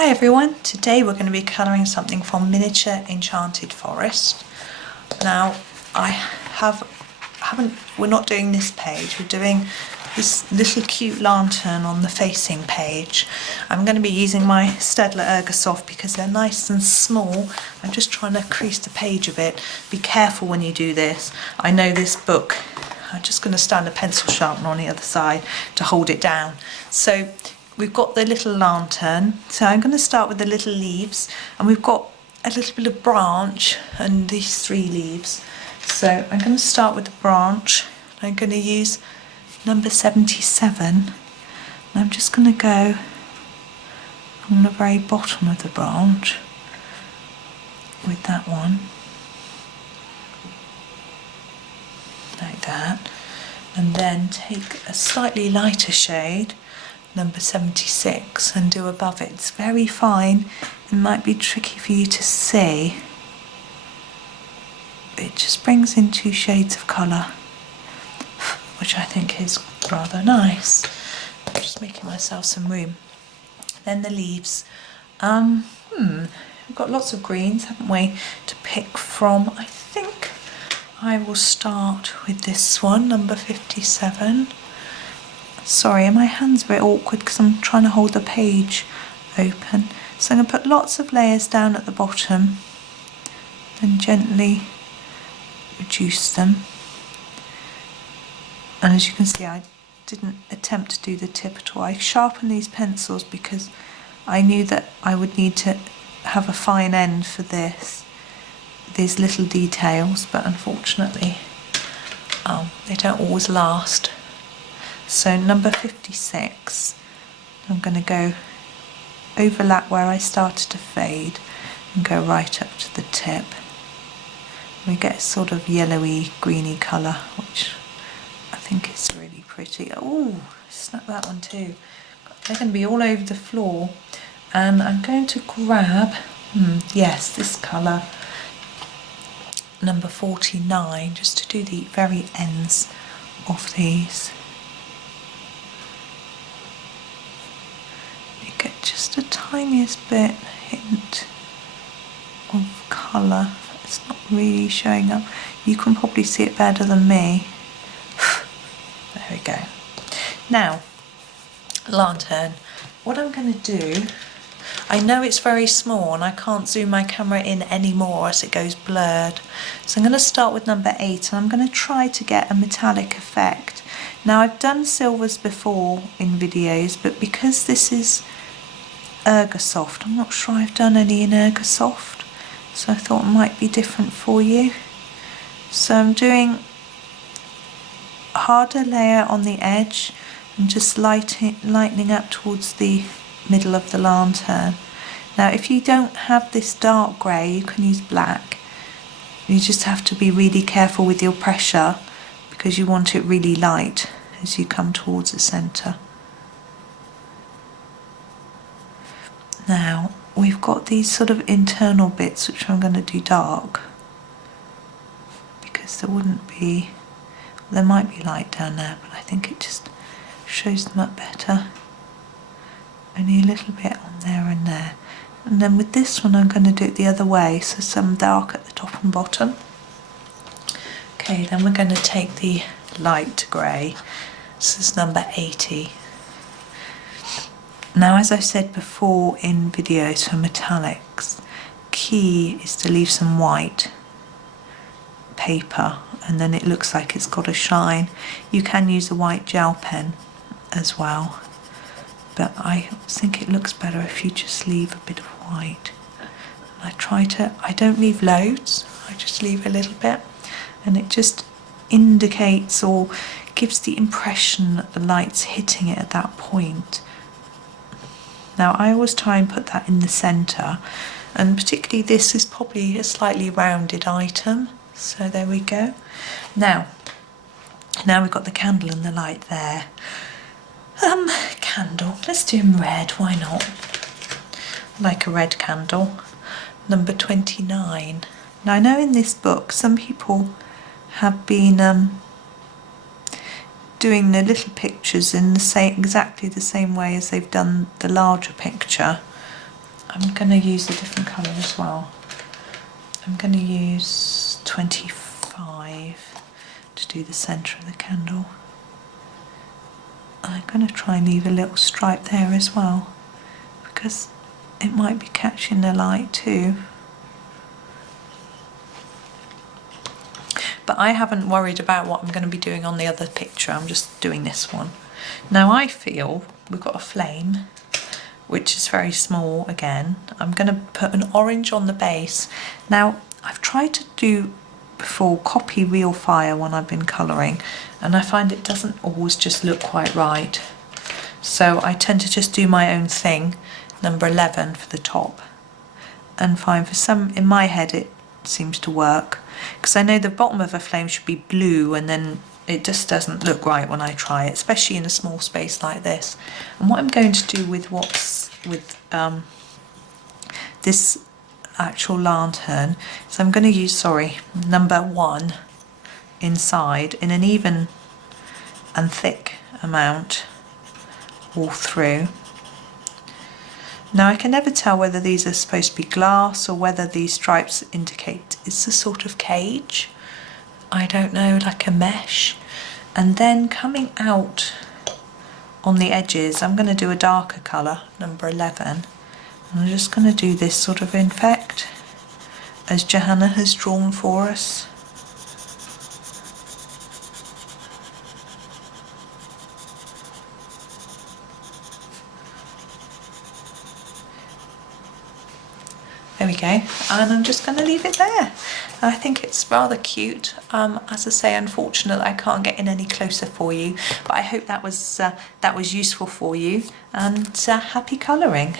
Hi everyone, today we're going to be colouring something from Miniature Enchanted Forest. Now we're not doing this page, we're doing this little cute lantern on the facing page. I'm going to be using my Staedtler Ergosoft because they're nice and small. I'm just trying to crease the page a bit. Be careful when you do this. I know this book, I'm just going to stand a pencil sharpener on the other side to hold it down. So we've got the little lantern, so I'm going to start with the little leaves, and we've got a little bit of branch and these 3 leaves. So I'm going to start with the branch. I'm going to use number 77, and I'm just going to go from the very bottom of the branch with that one, like that, and then take a slightly lighter shade, number 76, and do above it. It's very fine, it might be tricky for you to see. It just brings in 2 shades of colour, which I think is rather nice. I'm just making myself some room. Then the leaves. We've got lots of greens, haven't we, to pick from. I think I will start with this one, number 57. Sorry, my hand's a bit awkward because I'm trying to hold the page open. So I'm going to put lots of layers down at the bottom and gently reduce them. And as you can see, I didn't attempt to do the tip at all. I sharpened these pencils because I knew that I would need to have a fine end for these little details, but unfortunately they don't always last. So number 56, I'm going to go overlap where I started to fade and go right up to the tip. We get a sort of yellowy greeny colour, which I think is really pretty. Oh, snap that one too. They're going to be all over the floor, and I'm going to grab, yes, this colour, number 49, just to do the very ends of these. You get just a tiniest bit hint of colour. It's not really showing up. You can probably see it better than me. There we go. Now, lantern. What I'm going to do, I know it's very small and I can't zoom my camera in anymore as it goes blurred. So I'm going to start with number 8, and I'm going to try to get a metallic effect. Now, I've done silvers before in videos, but because this is Ergosoft, I'm not sure I've done any in Ergosoft. So I thought it might be different for you. So I'm doing a harder layer on the edge and just lightening up towards the middle of the lantern. Now if you don't have this dark grey, you can use black. You just have to be really careful with your pressure because you want it really light as you come towards the centre. Now we've got these sort of internal bits which I'm going to do dark because there might be light down there, but I think it just shows them up better. Only a little bit on there and there. And then with this one I'm going to do it the other way, so some dark at the top and bottom. Okay, then we're going to take the light grey. This is number 80. Now, as I said before in videos for metallics, key is to leave some white paper and then it looks like it's got a shine. You can use a white gel pen as well, but I think it looks better if you just leave a bit of white. I don't leave loads, I just leave a little bit, and it just indicates or gives the impression that the light's hitting it at that point. Now I always try and put that in the centre, and particularly this is probably a slightly rounded item, so there we go. Now we've got the candle and the light there. Candle, let's do them red, why not? I like a red candle. Number 29. Now I know in this book some people have been doing the little pictures in exactly the same way as they've done the larger picture. I'm going to use a different colour as well. I'm going to use 25 to do the centre of the candle. I'm going to try and leave a little stripe there as well, because it might be catching the light too. But I haven't worried about what I'm going to be doing on the other picture, I'm just doing this one. Now I feel we've got a flame, which is very small again. I'm going to put an orange on the base. Now I've tried to do before copy real fire when I've been colouring, and I find it doesn't always just look quite right. So I tend to just do my own thing, number 11 for the top, and find for some, in my head it seems to work, because I know the bottom of a flame should be blue, and then it just doesn't look right when I try it, especially in a small space like this. And what I'm going to do with this actual lantern is I'm going to use, number 1 inside in an even and thick amount all through. Now I can never tell whether these are supposed to be glass or whether these stripes indicate it's a sort of cage. I don't know, like a mesh. And then coming out on the edges, I'm going to do a darker colour, number 11. And I'm just going to do this sort of effect as Johanna has drawn for us. There we go, and I'm just going to leave it there. I think it's rather cute. As I say, unfortunately I can't get in any closer for you, but I hope that was useful for you, and happy colouring.